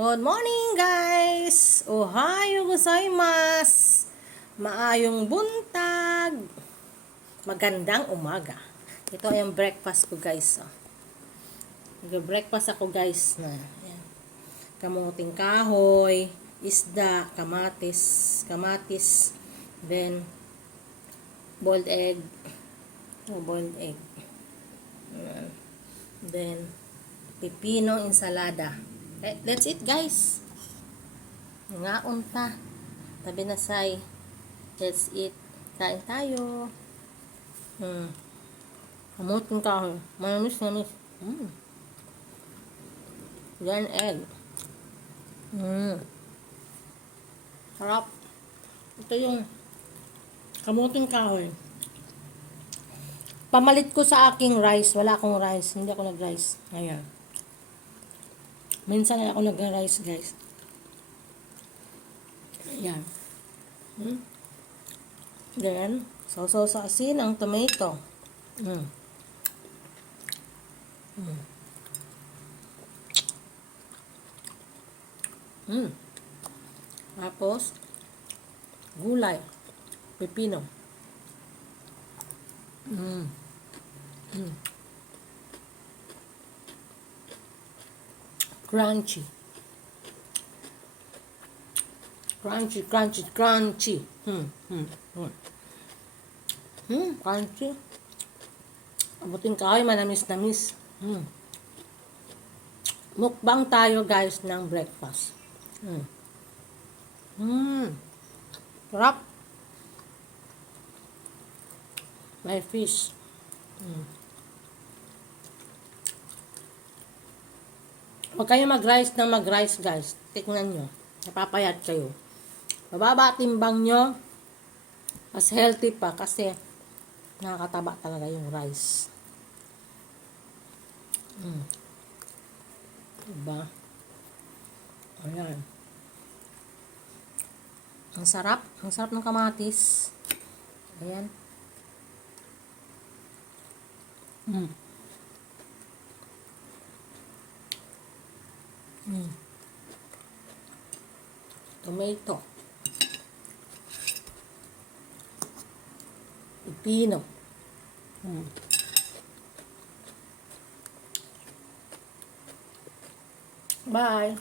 Good morning guys! Ohayo gozaimasu! Maayong buntag! Magandang umaga. Ito ay ang breakfast ko guys. Nag-breakfast ako guys na ayan. Kamuting kahoy, isda, kamatis, then boiled egg. Then pipino ensalada. That's it guys. Ngaon ta. Tabi na say. That's it. Kain tayo. Kamutin ka. Manamis. Then egg. Sarap. Ito yung kamuting kahoy. Pamalit ko sa aking rice. Wala akong rice. Hindi ako nag-rice. Ayan. Minsan ako nag-rice guys. Ayan. Then, sausaw sa asin ang tomato. Tapos, gulay. Pepino. Crunchy. Crunchy. Crunchy. Abutin kahoy, manamis. Mukbang tayo guys ng breakfast. Sarap. May fish. Huwag kayo mag-rice guys. Tignan nyo. Napapayat kayo. Mababa timbang nyo. Mas healthy pa kasi nakakataba talaga yung rice. Diba? Ayan. Ang sarap. Ang sarap ng kamatis. Ayan. Tomato. Pipino. Bye.